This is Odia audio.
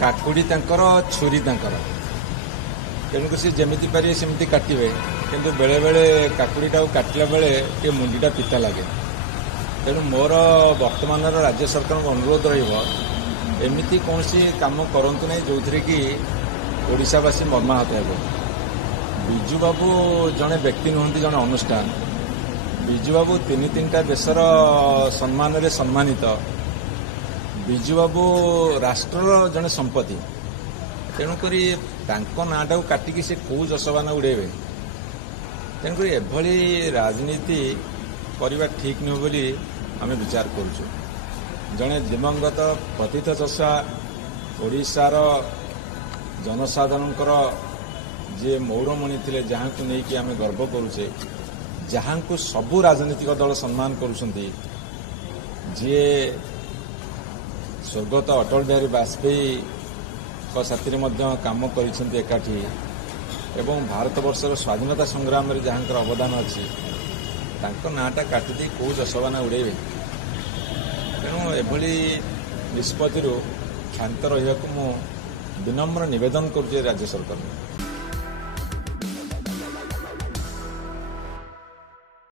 କାକୁଡ଼ି ତାଙ୍କର ଛୁରୀ ତାଙ୍କର ତେଣୁକୁ ସେ ଯେମିତି ପାରିବେ ସେମିତି କାଟିବେ କିନ୍ତୁ ବେଳେବେଳେ କାକୁଡ଼ିଟାକୁ କାଟିଲା ବେଳେ ଟିକେ ମୁଣ୍ଡିଟା ପିତା ଲାଗେ। ତେଣୁ ମୋର ବର୍ତ୍ତମାନର ରାଜ୍ୟ ସରକାରଙ୍କ ଅନୁରୋଧ ରହିବ ଏମିତି କୌଣସି କାମ କରନ୍ତୁ ନାହିଁ ଯେଉଁଥିରେ କି ଓଡ଼ିଶାବାସୀ ମର୍ମାହତ ହେବେ। ବିଜୁବାବୁ ଜଣେ ବ୍ୟକ୍ତି ନୁହନ୍ତି, ଜଣେ ଅନୁଷ୍ଠାନ। ବିଜୁବାବୁ ତିନିଟା ଦେଶର ସମ୍ମାନରେ ସମ୍ମାନିତ। ବିଜୁବାବୁ ରାଷ୍ଟ୍ରର ଜଣେ ସମ୍ପତ୍ତି। ତେଣୁକରି ତାଙ୍କ ନାଁଟାକୁ କାଟିକି ସେ କେଉଁ ଯଶବାନ ଉଡ଼େଇବେ। ତେଣୁକରି ଏଭଳି ରାଜନୀତି କରିବା ଠିକ୍ ନୁହେଁ ବୋଲି ଆମେ ବିଚାର କରୁଛୁ। ଜଣେ ଦିବଙ୍ଗତ ପତିତ ଚଷା ଓଡ଼ିଶାର ଜନସାଧାରଣଙ୍କର ଯିଏ ମୌରମଣି ଥିଲେ, ଯାହାଙ୍କୁ ନେଇକି ଆମେ ଗର୍ବ କରୁଛେ, ଯାହାଙ୍କୁ ସବୁ ରାଜନୈତିକ ଦଳ ସମ୍ମାନ କରୁଛନ୍ତି, ଯିଏ ସ୍ୱର୍ଗତ ଅଟଳ ବିହାରୀ ବାଜପେୟୀଙ୍କ ସାଥିରେ ମଧ୍ୟ କାମ କରିଛନ୍ତି ଏକାଠି ଏବଂ ଭାରତବର୍ଷର ସ୍ୱାଧୀନତା ସଂଗ୍ରାମରେ ଯାହାଙ୍କର ଅବଦାନ ଅଛି, ତାଙ୍କ ନାଁଟା କାଟିଦେଇ କେଉଁ ଯଶବାନା ଉଡ଼େଇବେ। ତେଣୁ ଏଭଳି ନିଷ୍ପତ୍ତିରୁ କ୍ଷାନ୍ତ ରହିବାକୁ ମୁଁ ବିନମ୍ର ନିବେଦନ କରୁଛି ରାଜ୍ୟ ସରକାରଙ୍କୁ।